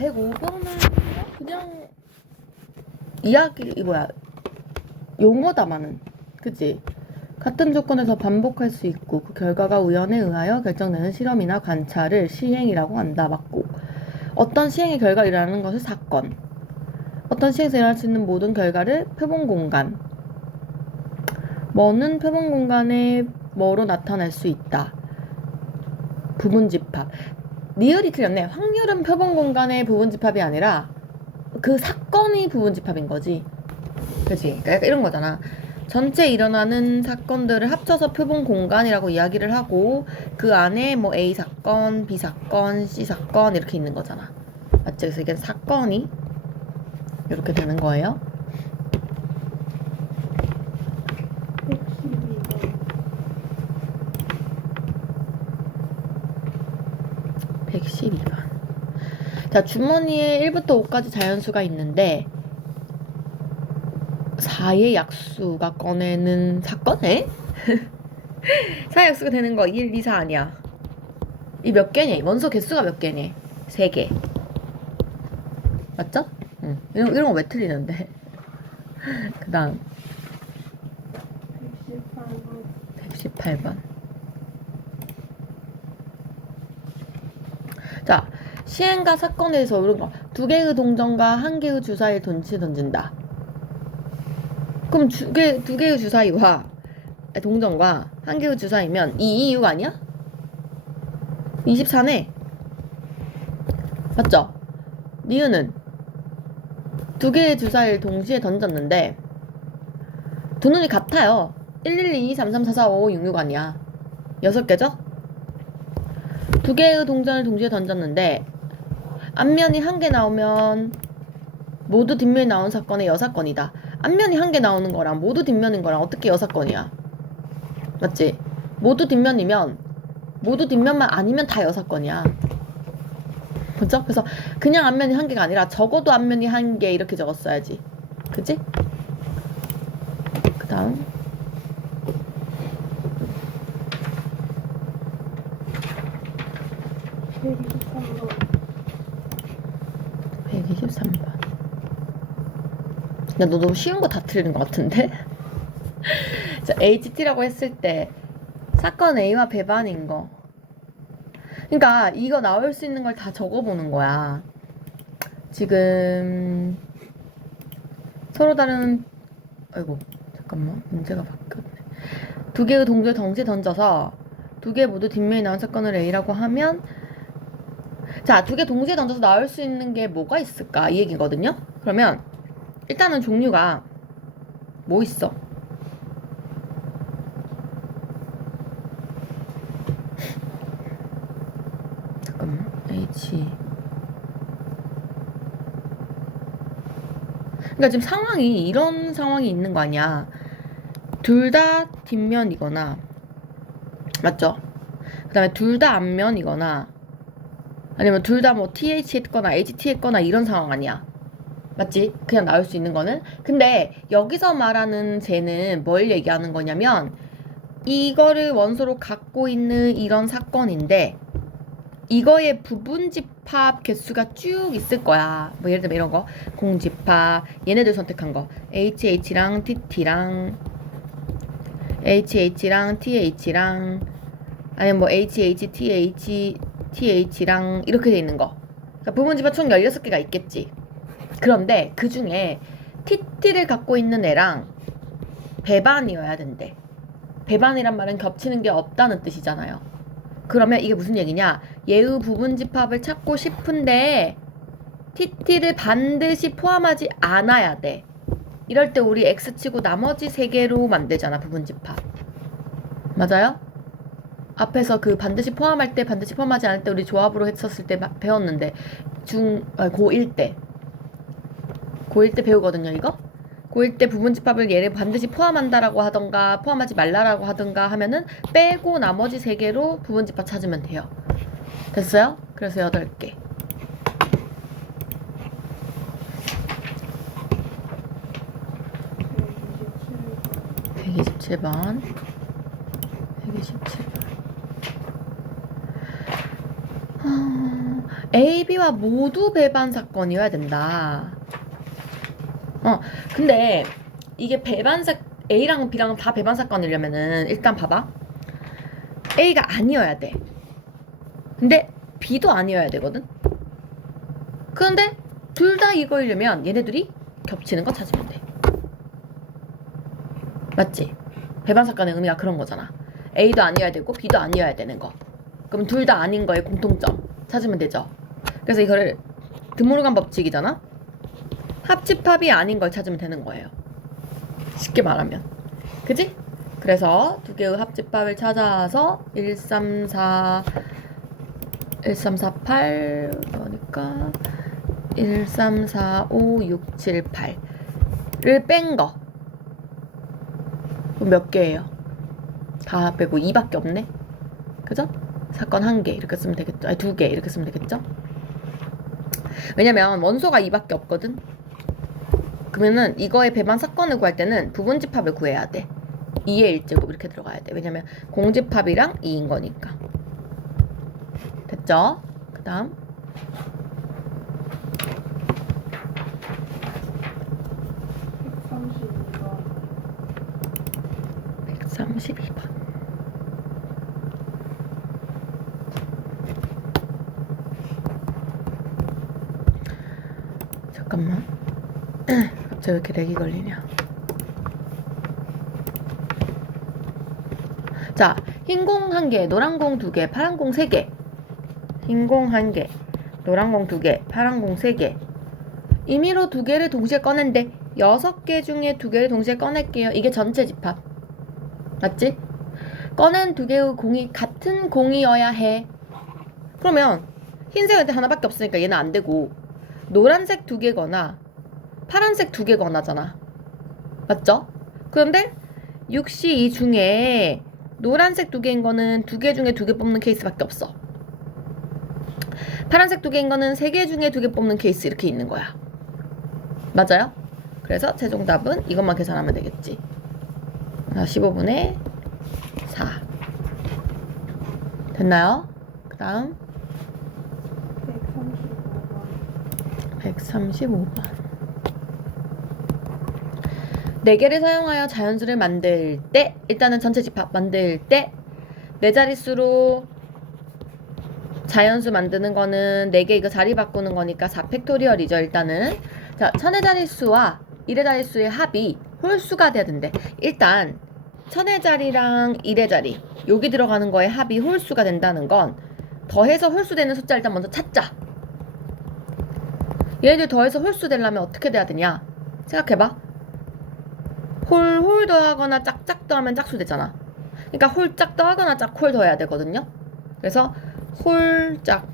105번은 그냥 이야기 용어다마는 그치? 같은 조건에서 반복할 수 있고 그 결과가 우연에 의하여 결정되는 실험이나 관찰을 시행이라고 한다. 맞고, 어떤 시행의 결과가 일어나는 것을 사건, 어떤 시행에서 일어날 수 있는 모든 결과를 표본공간, 뭐는 표본공간에 뭐로 나타날 수 있다. 부분집합. 니을이 틀렸네. 확률은 표본공간의 부분집합이 아니라 그 사건이 부분집합인 거지. 그치? 그러니까 약간 이런 거잖아. 전체 일어나는 사건들을 합쳐서 표본공간이라고 이야기를 하고 그 안에 뭐 A 사건, B 사건, C 사건 이렇게 있는 거잖아. 맞지? 그래서 이게 사건이 이렇게 되는 거예요. 112번. 자, 주머니에 1부터 5까지 자연수가 있는데 4의 약수가 꺼내는 사건에? 4의 약수가 되는 거 1, 2, 4 아니야. 이 몇 개니? 원소 개수가 몇 개니? 3개. 맞죠? 응. 이런 거 왜 틀리는데? 그 다음 118번. 자, 시행과 사건에 대해서 이런 거. 2개의 동전과 1개의 주사위를 동시에 던진다. 그럼 두 개의 주사위와 동전과 1개의 주사위면 2 아니야? 24네. 맞죠? 니은은 2개의 주사위를 동시에 던졌는데 두 눈이 같아요. 112, 33, 44, 55, 66 아니야. 6개죠? 2개의 동전을 동시에 던졌는데 앞면이 1개 나오면 모두 뒷면이 나온 사건의 여사건이다. 앞면이 1개 나오는 거랑 모두 뒷면인 거랑 어떻게 여사건이야? 맞지? 모두 뒷면이면 모두 뒷면만 아니면 다 여사건이야. 그죠? 그래서 그냥 앞면이 1개가 아니라 적어도 앞면이 1개 이렇게 적었어야지. 그치? 그 다음 123번. 야, 너 너무 쉬운 거 다 틀리는 것 같은데? 자, HT라고 했을 때 사건 A와 배반인 거. 그러니까 이거 나올 수 있는 걸 다 적어보는 거야. 지금 서로 다른, 아이고 잠깐만, 문제가 바뀌었네. 2개의 동전을 동시에 던져서 2개 모두 뒷면이 나온 사건을 A라고 하면, 자, 2개 동시에 던져서 나올 수 있는 게 뭐가 있을까? 이 얘기거든요. 그러면 일단은 종류가 뭐 있어? 잠깐만, H. 그러니까 지금 상황이 이런 상황이 있는 거 아니야. 둘 다 뒷면이거나, 맞죠? 그 다음에 둘 다 앞면이거나, 아니면 둘 다 뭐 TH 했거나 HT 했거나 이런 상황 아니야. 맞지? 그냥 나올 수 있는 거는. 근데 여기서 말하는 쟤는 뭘 얘기하는 거냐면 이거를 원소로 갖고 있는 이런 사건인데 이거의 부분집합 개수가 쭉 있을 거야. 뭐 예를 들면 이런 거 공집합, 얘네들 선택한 거 HH랑 TT랑 HH랑 TH랑 아니면 뭐 HH, TH, TH랑 이렇게 돼 있는 거. 그러니까 부분집합 총 16개가 있겠지. 그런데 그 중에 TT를 갖고 있는 애랑 배반이어야 된대. 배반이란 말은 겹치는 게 없다는 뜻이잖아요. 그러면 이게 무슨 얘기냐? 얘의 부분집합을 찾고 싶은데 TT를 반드시 포함하지 않아야 돼. 이럴 때 우리 X치고 나머지 3개로 만들잖아, 부분집합. 맞아요? 앞에서 그 반드시 포함할 때, 반드시 포함하지 않을 때 우리 조합으로 했었을 때 배웠는데 고1 때. 고1 때 배우거든요, 이거? 고1 때 부분집합을 얘를 반드시 포함한다라고 하던가 포함하지 말라라고 하던가 하면은 빼고 나머지 3개로 부분집합 찾으면 돼요. 됐어요? 그래서 8개. (127번) 127번. A, B와 모두 배반 사건이어야 된다. 근데 이게 A랑 B랑 다 배반 사건이려면은 일단 봐봐. A가 아니어야 돼. 근데 B도 아니어야 되거든. 그런데 둘 다 이거이려면 얘네들이 겹치는 거 찾으면 돼. 맞지? 배반 사건의 의미가 그런 거잖아. A도 아니어야 되고 B도 아니어야 되는 거. 그럼 둘 다 아닌 거의 공통점 찾으면 되죠. 그래서 이거를 드모르간 법칙이잖아. 합집합이 아닌 걸 찾으면 되는 거예요. 쉽게 말하면. 그지? 그래서 두 개의 합집합을 찾아서 1348 그러니까 1345678를 뺀 거. 몇 개예요? 다 빼고 2밖에 없네. 그죠? 사건 1개 이렇게 쓰면 되겠죠. 아니 2개 이렇게 쓰면 되겠죠. 왜냐면 원소가 2밖에 없거든. 그러면은 이거의 배반 사건을 구할 때는 부분집합을 구해야 돼. 2의 1제곱 이렇게 들어가야 돼. 왜냐면 공집합이랑 2인 거니까. 됐죠? 그 다음 132번. 잠깐만. 갑자기 왜 이렇게 렉이 걸리냐. 자, 흰 공 1개, 노란 공 2개, 파란 공 3개. 흰 공 1개, 노란 공 2개, 파란 공 3개. 임의로 2개를 동시에 꺼낸데 6개 중에 2개를 동시에 꺼낼게요. 이게 전체 집합. 맞지? 꺼낸 2개의 공이 같은 공이어야 해. 그러면 흰색은 하나밖에 없으니까 얘는 안 되고 노란색 2개거나 파란색 2개거나잖아. 맞죠? 그런데 6시 이 중에 노란색 2개인 거는 2개 중에 2개 뽑는 케이스밖에 없어. 파란색 2개인 거는 3개 중에 2개 뽑는 케이스 이렇게 있는 거야. 맞아요? 그래서 최종답은 이것만 계산하면 되겠지. 15분의 4 됐나요? 그 다음 135번 4개를 사용하여 자연수를 만들 때 일단은 전체 집합 만들 때 4자릿수로 자연수 만드는 거는 4개 이거 자리 바꾸는 거니까 4팩토리얼이죠. 일단은 자, 1000의 자릿수와 1의 자릿수의 합이 홀수가 돼야 된대. 일단 1000의 자리랑 1의 자리 여기 들어가는 거에 합이 홀수가 된다는 건 더해서 홀수 되는 숫자 일단 먼저 찾자. 얘네들 더해서 홀수 되려면 어떻게 돼야 되냐 생각해봐. 홀 더하거나 짝짝 더하면 짝수 되잖아. 그러니까 홀짝 더하거나 짝홀 더해야 되거든요. 그래서 홀짝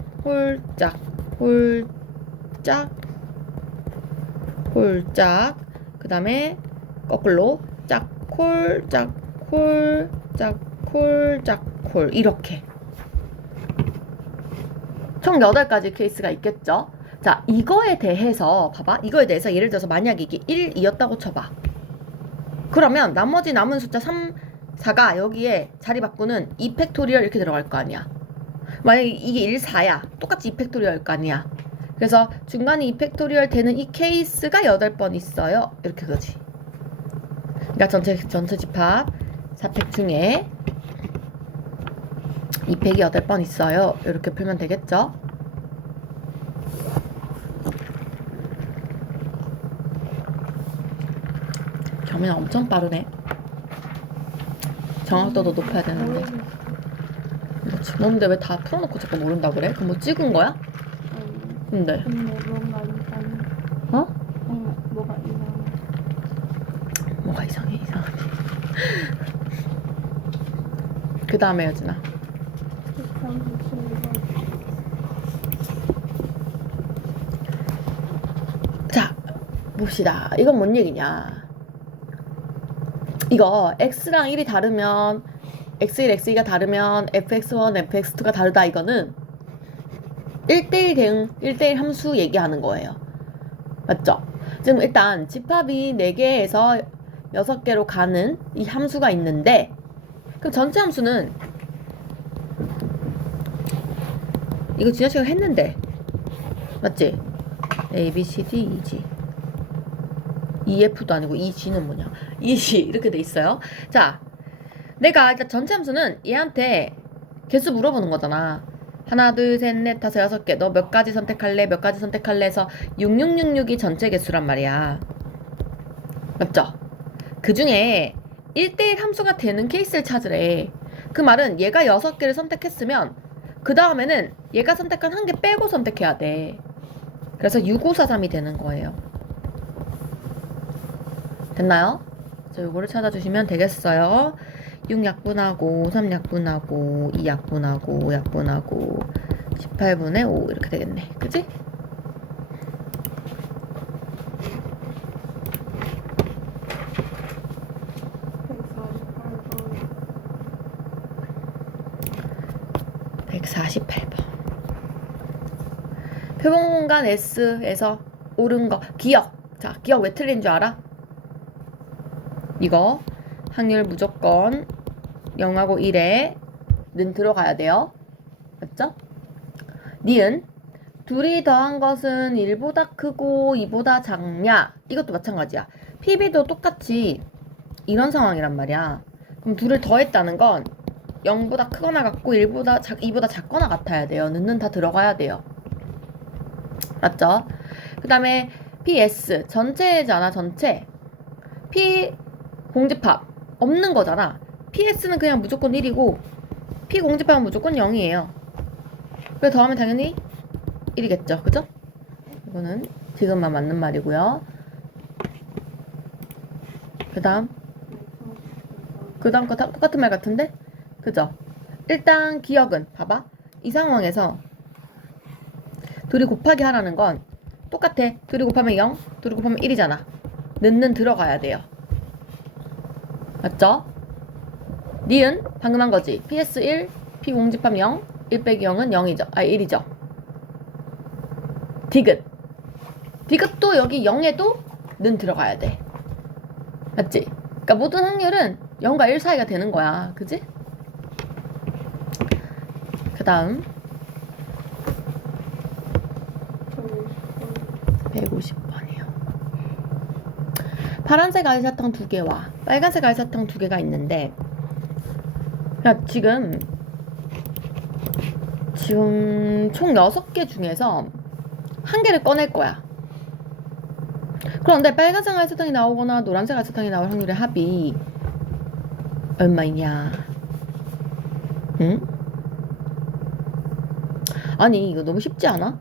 그 다음에 거꾸로 짝홀 이렇게 총 8가지 케이스가 있겠죠. 자, 이거에 대해서 봐봐. 이거에 대해서 예를 들어서 만약에 이게 1, 2였다고 쳐봐. 그러면 나머지 남은 숫자 3, 4가 여기에 자리 바꾸는 2팩토리얼 이렇게 들어갈 거 아니야. 만약에 이게 1, 4야. 똑같이 2팩토리얼일 거 아니야. 그래서 중간에 2팩토리얼 되는 이 케이스가 8번 있어요. 이렇게 그거지. 그러니까 전체 집합 4팩 중에 2팩이 8번 있어요. 이렇게 풀면 되겠죠? 경민아 엄청 빠르네. 정확도도 높아야 되는데. 그렇지. 너 근데 왜 다 풀어놓고 자꾸 모른다 그래? 그럼 뭐 찍은 거야? 근데 어? 뭐가 이상해. 그 다음에 여진아 자 봅시다. 이건 뭔 얘기냐. 이거 x랑 1이 다르면 x1, x2가 다르면 fx1, fx2가 다르다. 이거는 1대1 대응, 1대1 함수 얘기하는 거예요. 맞죠? 지금 일단 집합이 4개에서 6개로 가는 이 함수가 있는데 그럼 전체 함수는 이거 지난 시간에 했는데 맞지? A, B, C, D, E, G. EF도 아니고 EG는 뭐냐? EG 이렇게 돼 있어요. 자, 내가 일단 전체 함수는 얘한테 개수 물어보는 거잖아. 하나, 둘, 셋, 넷, 다섯, 여섯 개. 너 몇 가지 선택할래? 몇 가지 선택할래? 해서 6666이 전체 개수란 말이야. 맞죠? 그 중에 1대1 함수가 되는 케이스를 찾으래. 그 말은 얘가 6개를 선택했으면 그 다음에는 얘가 선택한 한 개 빼고 선택해야 돼. 그래서 6543이 되는 거예요. 됐나요? 자, 요거를 찾아주시면 되겠어요. 6 약분하고 3 약분하고 2 약분하고 5 약분하고 18분의 5 이렇게 되겠네. 그치? 표본 공간 S에서 옳은 거 기억. 자, 기억 왜 틀린 줄 알아? 이거 확률 무조건 0하고 1에 는 들어가야 돼요. 맞죠? 니은 둘이 더한 것은 1보다 크고 2보다 작냐? 이것도 마찬가지야. PB도 똑같이 이런 상황이란 말이야. 그럼 둘을 더했다는 건 0보다 크거나 같고 2보다 작거나 같아야 돼요. 는은 다 들어가야 돼요. 맞죠? 그 다음에 PS 전체잖아. 전체 P 공집합 없는 거잖아. PS는 그냥 무조건 1이고 P 공집합은 무조건 0이에요. 그래서 더하면 당연히 1이겠죠. 그죠? 이거는 지금만 맞는 말이고요. 그 다음 거 똑같은 말 같은데? 그죠? 일단 기억은 봐봐. 이 상황에서 둘이 곱하기 하라는 건 똑같아. 둘이 곱하면 0, 둘이 곱하면 1이잖아. 는 들어가야 돼요. 맞죠? 니은 방금 한 거지. PS1, P 공집합 0, 1 빼기 0은 0이죠. 1이죠. 디귿. 디귿도 여기 0에도 는 들어가야 돼. 맞지? 그러니까 모든 확률은 0과 1 사이가 되는 거야. 그지? 그 다음 150번이요. 파란색 알사탕 2개와 빨간색 알사탕 2개가 있는데, 야, 지금 총 6개 중에서 한 개를 꺼낼 거야. 그런데 빨간색 알사탕이 나오거나 노란색 알사탕이 나올 확률의 합이 얼마이냐? 응? 아니, 이거 너무 쉽지 않아?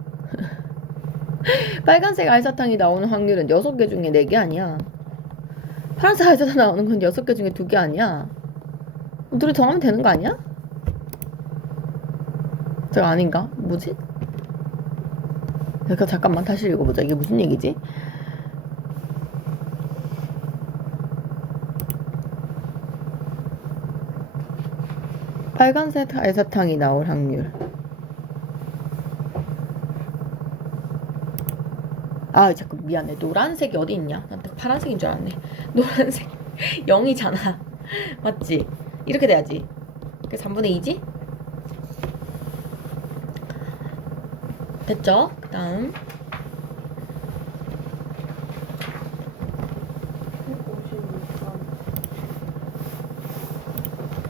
빨간색 알사탕이 나오는 확률은 6개 중에 4개 아니야. 파란색 알사탕 나오는 건 6개 중에 2개 아니야. 둘이 더하면 되는 거 아니야? 저거 아닌가? 뭐지? 그러니까 잠깐만 다시 읽어보자. 이게 무슨 얘기지? 빨간색 알사탕이 나올 확률. 아, 잠깐 미안해. 노란색이 어디 있냐? 난 파란색인 줄 알았네. 노란색 0이잖아. 맞지? 이렇게 돼야지. 그게 3분의 2지? 됐죠? 그 다음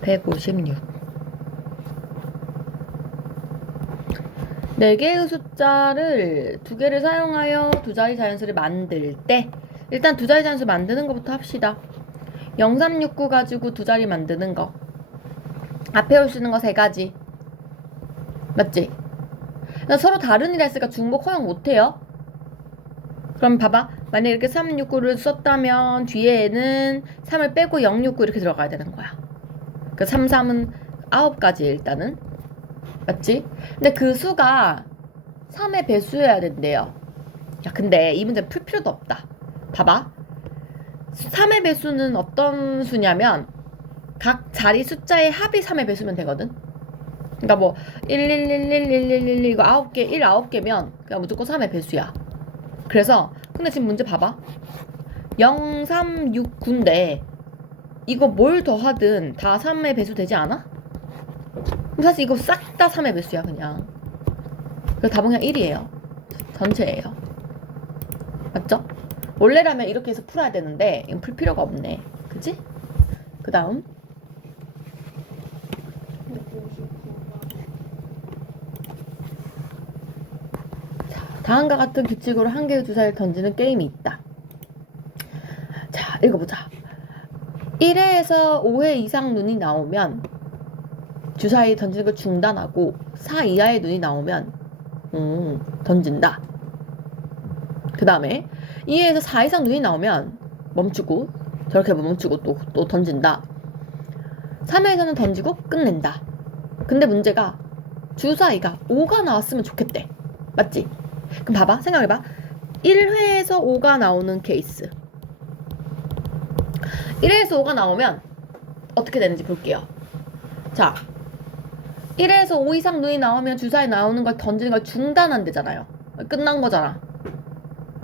156. 4개의 숫자를 2개를 사용하여 두 자리 자연수를 만들 때, 일단 두 자리 자연수 만드는 것부터 합시다. 0369 가지고 두 자리 만드는 거. 앞에 올 수 있는 거 3가지. 맞지? 서로 다른 일 했으니까 중복 허용 못해요. 그럼 봐봐. 만약에 이렇게 369를 썼다면 뒤에는 3을 빼고 069 이렇게 들어가야 되는 거야. 그 3, 3은 9가지 일단은. 맞지? 근데 그 수가 3의 배수여야 된대요. 야, 근데 이 문제 풀 필요도 없다. 봐봐. 3의 배수는 어떤 수냐면 각 자리 숫자의 합이 3의 배수면 되거든. 그러니까 뭐 1111111 이거 9개 1 9개면 그냥 무조건 3의 배수야. 그래서 근데 지금 문제 봐봐. 0369인데 이거 뭘 더하든 다 3의 배수 되지 않아? 사실 이거 싹 다 3의 배수야 그냥. 그래서 답은 그냥 1이에요. 전체예요. 맞죠? 원래라면 이렇게 해서 풀어야 되는데 이건 풀 필요가 없네. 그치? 그 다음 다음과 같은 규칙으로 한 개의 주사위를 던지는 게임이 있다. 자, 읽어보자. 1회에서 5회 이상 눈이 나오면 주사위 던지는 걸 중단하고 4 이하의 눈이 나오면 던진다. 그 다음에 2회에서 4 이상 눈이 나오면 멈추고 저렇게 멈추고 또 던진다. 3회에서는 던지고 끝낸다. 근데 문제가 주사위가 5가 나왔으면 좋겠대. 맞지? 그럼 봐봐. 생각해봐. 1회에서 5가 나오는 케이스. 1회에서 5가 나오면 어떻게 되는지 볼게요. 자, 1회에서 5 이상 눈이 나오면 주사위 나오는 걸 던지는 걸 중단한대잖아요. 끝난 거잖아.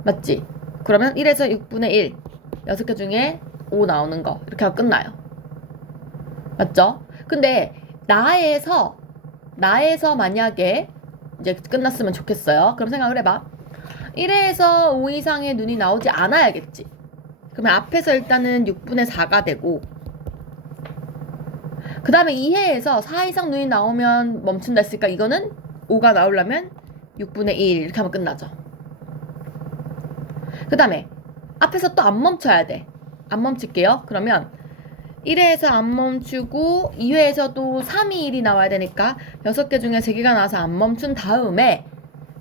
맞지? 그러면 1에서 6분의 1 6개 중에 5 나오는 거 이렇게 하고 끝나요. 맞죠? 근데 나에서 만약에 이제 끝났으면 좋겠어요. 그럼 생각을 해봐. 1회에서 5 이상의 눈이 나오지 않아야겠지. 그러면 앞에서 일단은 6분의 4가 되고 그 다음에 2회에서 4 이상 눈이 나오면 멈춘다 했으니까 이거는 5가 나오려면 6분의 1 이렇게 하면 끝나죠. 그 다음에 앞에서 또 안 멈춰야 돼. 안 멈출게요. 그러면 1회에서 안 멈추고 2회에서도 3, 2, 1이 나와야 되니까 6개 중에 3개가 나와서 안 멈춘 다음에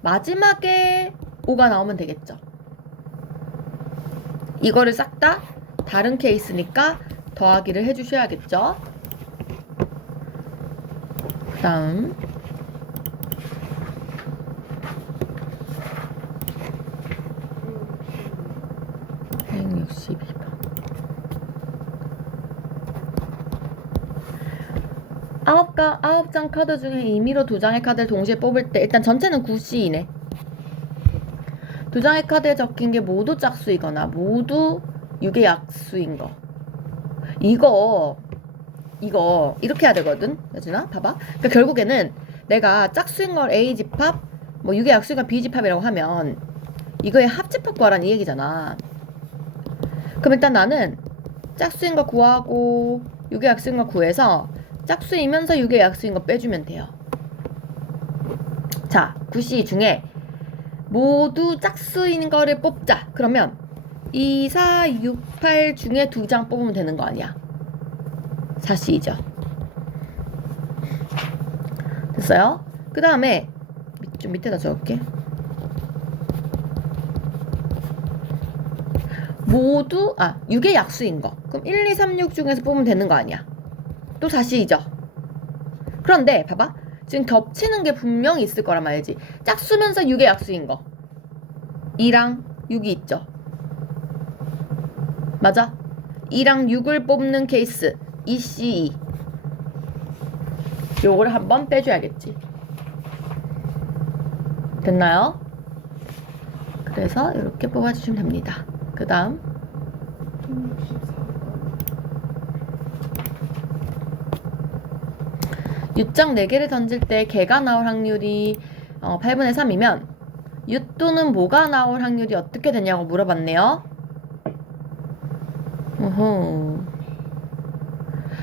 마지막에 5가 나오면 되겠죠. 이거를 싹 다 다른 케이스니까 더하기를 해주셔야겠죠. 그 다음 162번 9장 카드 중에 임의로 2장의 카드를 동시에 뽑을 때 일단 전체는 9C이네. 2장의 카드에 적힌 게 모두 짝수이거나 모두 6의 약수인 거. 이거 이렇게 해야 되거든. 여진아 봐봐. 그러니까 결국에는 내가 짝수인 걸 A 집합 뭐 6의 약수인 걸 B 집합이라고 하면 이거의 합집합 구하라는 이 얘기잖아. 그럼 일단 나는 짝수인 거 구하고 6의 약수인 거 구해서 짝수이면서 6의 약수인 거 빼주면 돼요. 자, 9C 중에 모두 짝수인 거를 뽑자. 그러면 2, 4, 6, 8 중에 2장 뽑으면 되는 거 아니야. 4C죠. 됐어요? 그 다음에 좀 밑에다 적을게. 모두 6의 약수인 거. 그럼 1, 2, 3, 6 중에서 뽑으면 되는 거 아니야. 또 4C죠. 그런데 봐봐. 지금 겹치는 게 분명히 있을 거란 말이지. 짝수면서 6의 약수인 거. 2랑 6이 있죠. 맞아? 2랑 6을 뽑는 케이스 2C2. 요거를 한번 빼줘야겠지. 됐나요? 그래서 이렇게 뽑아주시면 됩니다. 그 다음 6장 4개를 던질 때 개가 나올 확률이 8분의 3이면 윷또는 뭐가 나올 확률이 어떻게 되냐고 물어봤네요.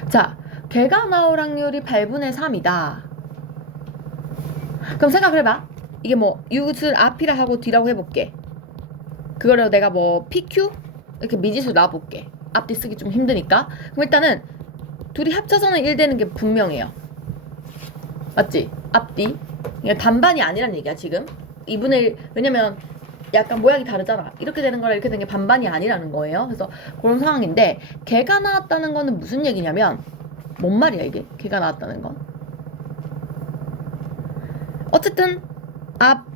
자, 개가 나올 확률이 8분의 3이다. 그럼 생각을 해봐. 이게 뭐 윷을 앞이라 하고 뒤라고 해볼게. 그거를 내가 뭐 PQ? 이렇게 미지수 놔볼게. 앞뒤 쓰기 좀 힘드니까. 그럼 일단은 둘이 합쳐서는 1 되는 게 분명해요. 맞지? 앞뒤. 이게 반반이 아니란 얘기야 지금. 2분의 1. 왜냐면 약간 모양이 다르잖아. 이렇게 되는 거랑 이렇게 되는 게 반반이 아니라는 거예요. 그래서 그런 상황인데 개가 나왔다는 거는 무슨 얘기냐면 뭔 말이야 이게? 개가 나왔다는 건. 어쨌든 앞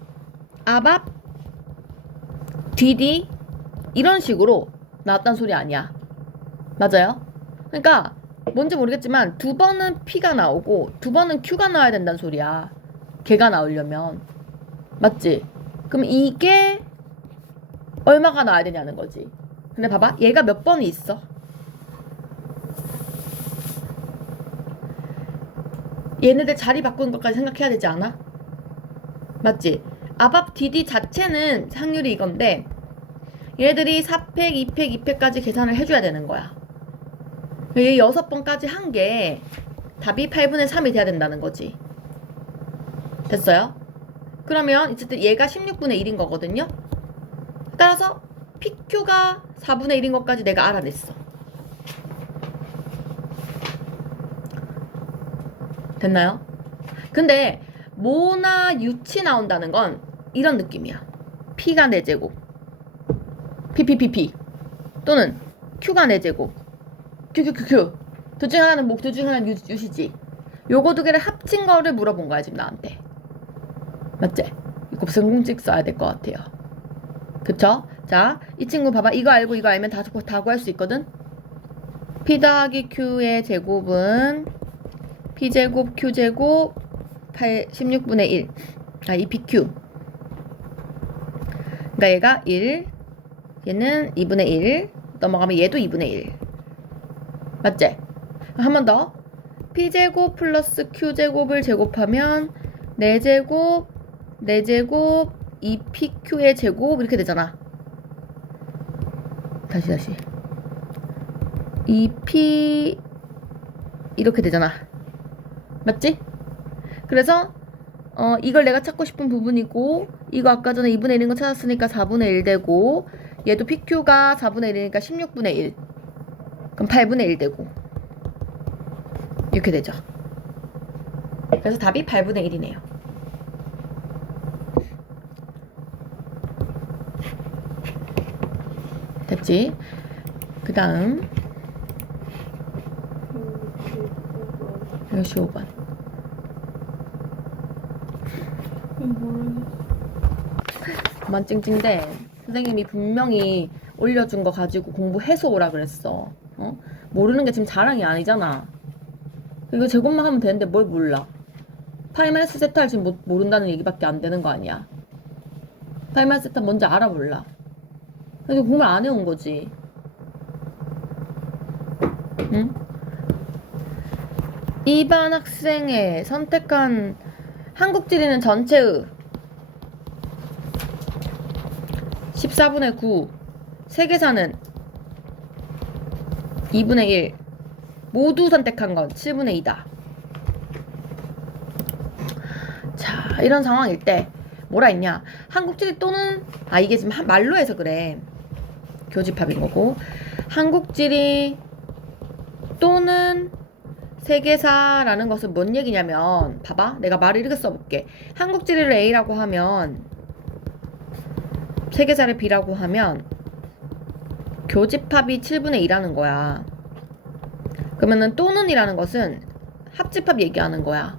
뒤 이런 식으로 나왔다는 소리 아니야. 맞아요? 그러니까 뭔지 모르겠지만 2번은 P가 나오고 2번은 Q가 나와야 된다는 소리야. 개가 나오려면. 맞지? 그럼 이게 얼마가 나와야 되냐는 거지. 근데 봐봐. 얘가 몇 번이 있어? 얘네들 자리 바꾸는 것까지 생각해야 되지 않아? 맞지? 아밥 DD 자체는 확률이 이건데 얘들이 4팩, 2팩, 2팩까지 계산을 해줘야 되는 거야. 얘 6번까지 한 게 답이 8분의 3이 돼야 된다는 거지. 됐어요? 그러면 어쨌든 얘가 16분의 1인 거거든요. 따라서 PQ가 4분의 1인 것까지 내가 알아냈어. 됐나요? 근데 모나 유치 나온다는 건 이런 느낌이야. P가 4제곱 PPPP 또는 Q가 4제곱 QQQQ 둘 중에 하나는 목, 둘 중에 하나는 유시지. 요거 두 개를 합친 거를 물어본 거야 지금 나한테. 맞지? 이거 곱셈공식 써야 될 것 같아요. 그쵸? 자, 이 친구 봐봐. 이거 알고 이거 알면 다 구할 수 있거든? P 더하기 Q의 제곱은 P제곱 Q제곱 16분의 1. 아, 이 PQ. 그러니까 얘가 1, 얘는 2분의 1, 넘어가면 얘도 2분의 1. 맞지? 한 번 더. P제곱 플러스 Q제곱을 제곱하면 4제곱, 4제곱, 2PQ의 제곱 이렇게 되잖아. 다시. 2P 이렇게 되잖아. 맞지? 그래서 이걸 내가 찾고 싶은 부분이고 이거 아까 전에 2분의 1인 거 찾았으니까 4분의 1 되고 얘도 PQ가 4분의 1이니까 16분의 1 그럼 8분의 1 되고 이렇게 되죠. 그래서 답이 8분의 1이네요. 됐지? 그 다음 15번 그만 찡찡대. 선생님이 분명히 올려준 거 가지고 공부해서 오라 그랬어. 모르는 게 지금 자랑이 아니잖아. 이거 제곱만 하면 되는데 뭘 몰라. 파이마이너스 세타를 지금 모른다는 얘기밖에 안 되는 거 아니야. 파이마이너스 세타 뭔지 알아 몰라. 그래서 공부를 안 해온 거지. 응? 2반 학생의 선택한 한국지리는 전체의 14분의 9, 세계사는 2분의 1, 모두 선택한 건 7분의 2다. 자, 이런 상황일 때 뭐라 했냐? 한국지리 또는 이게 지금 말로 해서 그래. 교집합인 거고. 한국지리 또는 세계사라는 것은 뭔 얘기냐면 봐봐. 내가 말을 이렇게 써볼게. 한국지리를 A라고 하면 세계사를 B라고 하면 교집합이 7분의 2라는 거야. 그러면은 또는 이라는 것은 합집합 얘기하는 거야.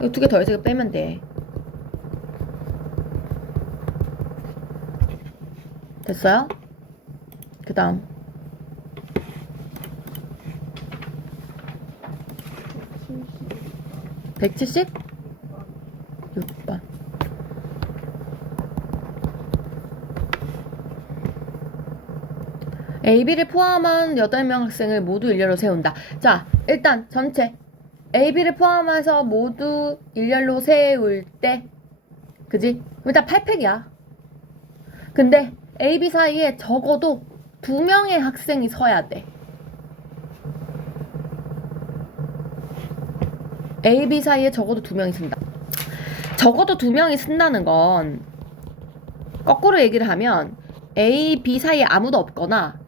이거 2개 더해서 이거 빼면 돼. 됐어요? 그 다음 170? 6번 A, B를 포함한 8명 학생을 모두 일렬로 세운다. 자, 일단 전체 A, B를 포함해서 모두 일렬로 세울 때 그지? 일단 8팩이야. 근데 A, B 사이에 적어도 2명의 학생이 서야 돼. A, B 사이에 적어도 2명이 쓴다. 적어도 2명이 쓴다는 건 거꾸로 얘기를 하면 A, B 사이에 아무도 없거나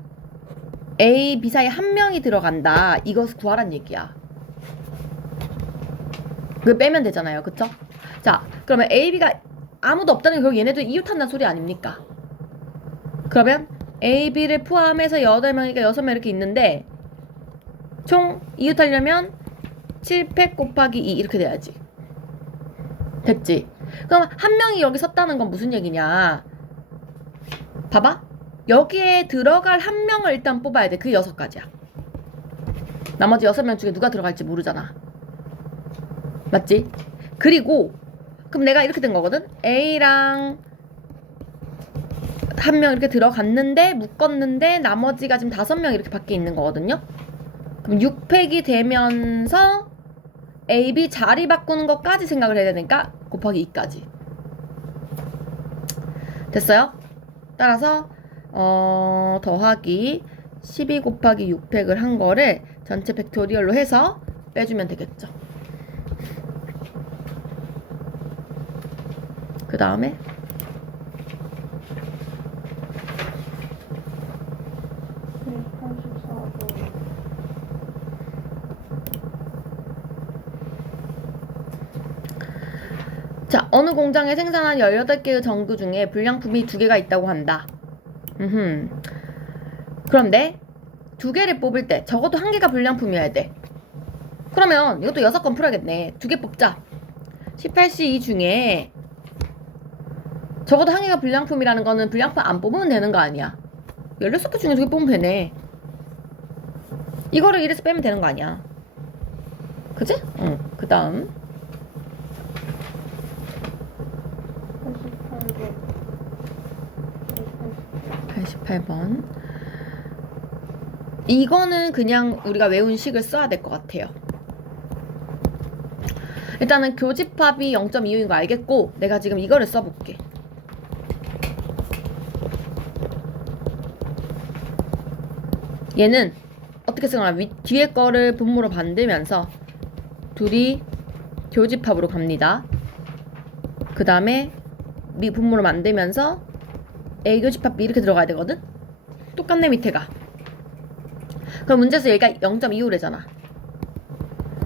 A, B 사이에 1명이 들어간다. 이것을 구하란 얘기야. 그거 빼면 되잖아요. 그쵸? 자, 그러면 A, B가 아무도 없다는 게 결국 얘네들 이웃한다는 소리 아닙니까? 그러면 A, B를 포함해서 8명이니까 6명 이렇게 있는데 총 이웃하려면 7팩 곱하기 2 이렇게 돼야지. 됐지? 그럼 1명이 여기 섰다는 건 무슨 얘기냐? 봐봐. 여기에 들어갈 1명을 일단 뽑아야 돼. 그 6가지야. 나머지 6명 중에 누가 들어갈지 모르잖아. 맞지? 그리고 그럼 내가 이렇게 된 거거든? A랑 1명 이렇게 들어갔는데 묶었는데 나머지가 지금 5명 이렇게 밖에 있는 거거든요? 그럼 6팩이 되면서 A, B 자리 바꾸는 것까지 생각을 해야 되니까 곱하기 2까지. 됐어요? 따라서 더하기 12 곱하기 6팩을 한 거를 전체 팩토리얼로 해서 빼주면 되겠죠. 그 다음에 자, 어느 공장에 생산한 18개의 전구 중에 불량품이 2개가 있다고 한다. 그런데 2개를 뽑을 때 적어도 1개가 불량품이어야 돼. 그러면 이것도 6건 풀어야겠네. 2개 뽑자. 18C 중에 적어도 1개가 불량품이라는 거는 불량품 안 뽑으면 되는 거 아니야. 16개 중에 2개 뽑으면 되네. 이거를 이래서 빼면 되는 거 아니야. 그치? 응. 그 다음 88번. 이거는 그냥 우리가 외운 식을 써야 될 것 같아요. 일단은 교집합이 0.25인 거 알겠고 내가 지금 이거를 써볼게. 얘는 어떻게 쓰거나 뒤에 거를 분모로 만들면서 둘이 교집합으로 갑니다. 그 다음에 미 분모로 만들면서 A 교집합 B 이렇게 들어가야 되거든? 똑같네 밑에가. 그럼 문제에서 얘가 0.25래잖아.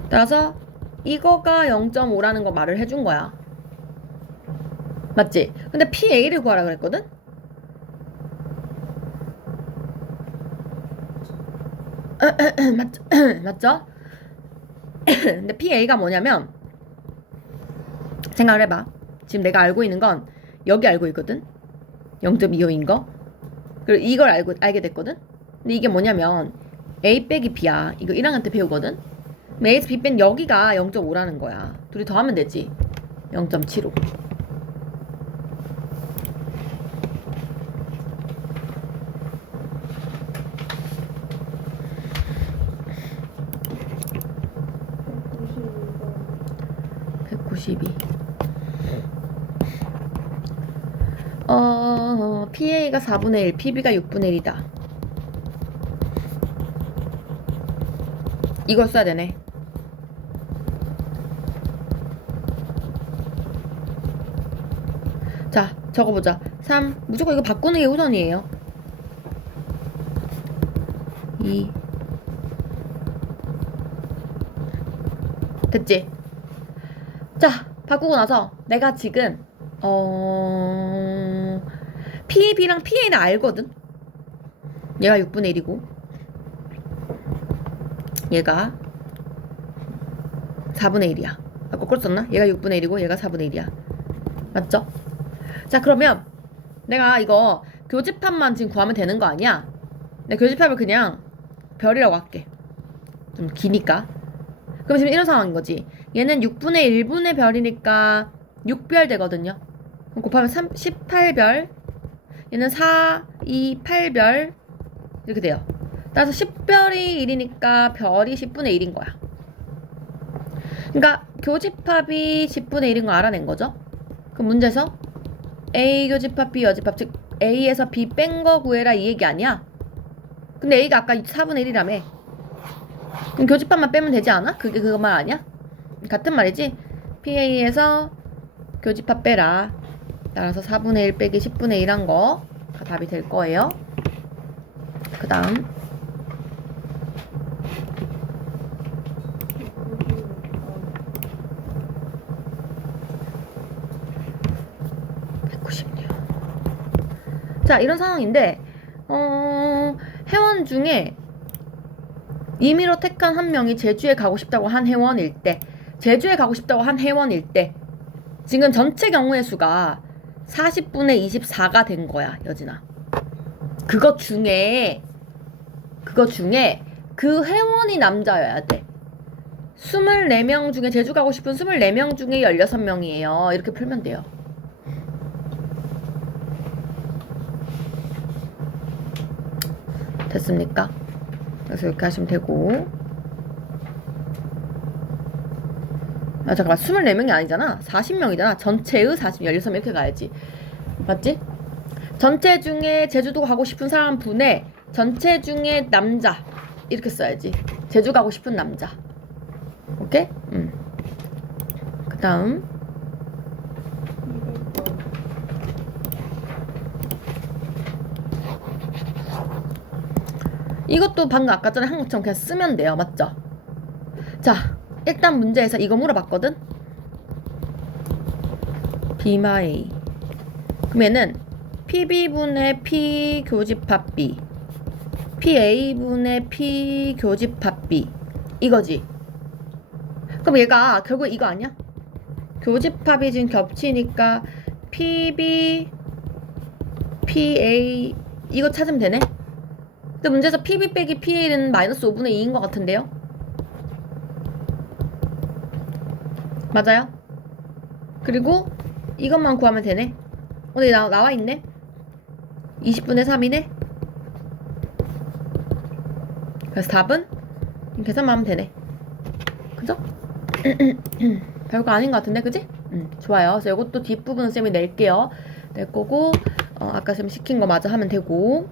따라서 이거가 0.5라는 거 말을 해준 거야. 맞지? 근데 PA를 구하라 그랬거든? 맞죠? 맞죠? 근데 PA가 뭐냐면 생각을 해봐. 지금 내가 알고 있는 건 여기 알고 있거든? 0.25인 거. 그리고 이걸 알게 됐거든? 근데 이게 뭐냐면 A 빼기 B야. 이거 1학년 때 배우거든? 그럼 A에서 B 뺀 여기가 0.5라는 거야. 둘이 더하면 되지. 0.75. PA가 4분의 1, PB가 6분의 1이다. 이걸 써야 되네. 자, 적어보자. 3. 무조건 이거 바꾸는 게 우선이에요. 2. 됐지? 자, 바꾸고 나서 내가 지금 PB랑 PA는 알거든? 얘가 6분의 1이고 얘가 4분의 1이야. 아, 거꾸로 썼나? 얘가 6분의 1이고 얘가 4분의 1이야. 맞죠? 자, 그러면 내가 이거 교집합만 지금 구하면 되는 거 아니야? 내가 교집합을 그냥 별이라고 할게. 좀 기니까. 그럼 지금 이런 상황인 거지. 얘는 6분의 1분의 별이니까 6별 되거든요. 그럼 곱하면 18별. 얘는 4, 2, 8별. 이렇게 돼요. 따라서 10별이 1이니까 별이 10분의 1인 거야. 그러니까 교집합이 10분의 1인 거 알아낸 거죠. 그럼 문제에서 A 교집합, B 여집합, 즉 A에서 B 뺀 거 구해라 이 얘기 아니야? 근데 A가 아까 4분의 1이라며. 그럼 교집합만 빼면 되지 않아? 그게 그거 말 아니야? 같은 말이지? PA에서 교집합 빼라. 따라서 4분의 1 빼기 10분의 1 한 거가 답이 될 거예요. 그 다음 196. 자, 이런 상황인데 회원 중에 임의로 택한 한 명이 제주에 가고 싶다고 한 회원일 때 지금 전체 경우의 수가 40분의 24가 된 거야, 여진아. 그거 중에 그 회원이 남자여야 돼. 24명 중에 제주 가고 싶은 24명 중에 16명이에요. 이렇게 풀면 돼요. 됐습니까? 그래서 이렇게 하시면 되고. 아, 잠깐만. 24명이 아니잖아. 40명이잖아. 전체의 16명 이렇게 가야지. 맞지? 전체 중에 제주도 가고 싶은 사람 분의 전체 중에 남자 이렇게 써야지. 제주 가고 싶은 남자. 오케이? 그 다음 이것도 방금 아까 전에 한 것처럼 그냥 쓰면 돼요. 맞죠? 자, 일단 문제에서 이거 물어봤거든? 비마이. 그러면은 PB분의 P 교집합 B, PA분의 P 교집합 B 이거지. 그럼 얘가 결국 이거 아니야? 교집합이 지금 겹치니까 PB, PA 이거 찾으면 되네? 근데 문제에서 PB 빼기 PA는 마이너스 5분의 2인 것 같은데요? 맞아요? 그리고 이것만 구하면 되네? 어디 나와있네? 20분의 3이네? 그래서 답은 계산만 하면 되네. 그죠? 별거 아닌 것 같은데, 그지? 좋아요. 그래서 이것도 뒷부분은 쌤이 낼게요. 낼 거고, 아까 쌤 시킨 거 마저 하면 되고.